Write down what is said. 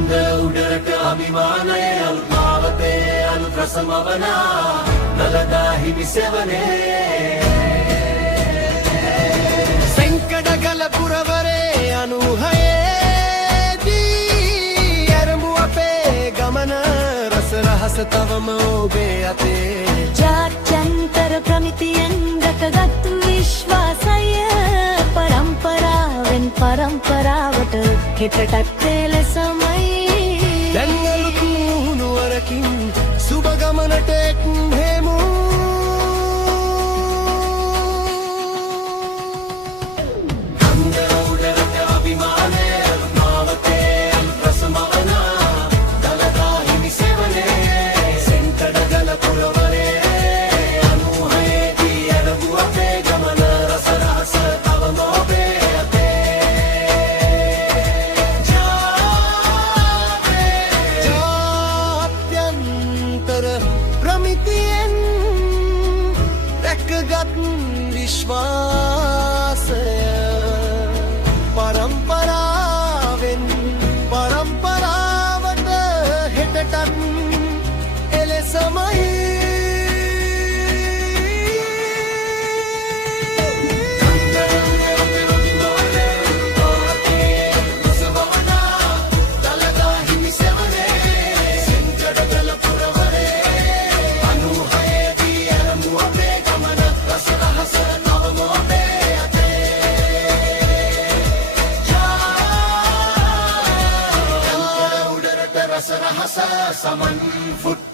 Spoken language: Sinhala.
කන්ද උඩරට අභිමානය අලුත් මාවතේ අලුත් රසමවනා දළදා හිමි සෙවනේ සෙංකඩගල පුරවරේ 96දී අරඹු අපේ ගමන රස රහස තවම ඔබේ අතේ ජාත්‍යන්තර ප්‍රමිතියෙන් රැකගත්තු විශ්වාසය පරම්පරාවෙන් පරම්පරාවට හෙටටත් ලෙසමයි දැන් අලුත් මුහුණුවරකින් සුබ ගමනට එක්හෙමු කන්ද උඩරට අභිමානය අලුත් මාවතේ අලුත් රසමවනා දළදා හිමි සෙවනේ සෙංකඩගල පුරවරේ 96දී අරඹු අපේ ගමන රස රහස තවම ඔබේ ප්‍රමිතියෙන් රැකගත් විශ්වාසය පරම්පරාවෙන් පරම්පරාවට හෙටටත් එලෙසමයි රස රහස සමන් ෆුට්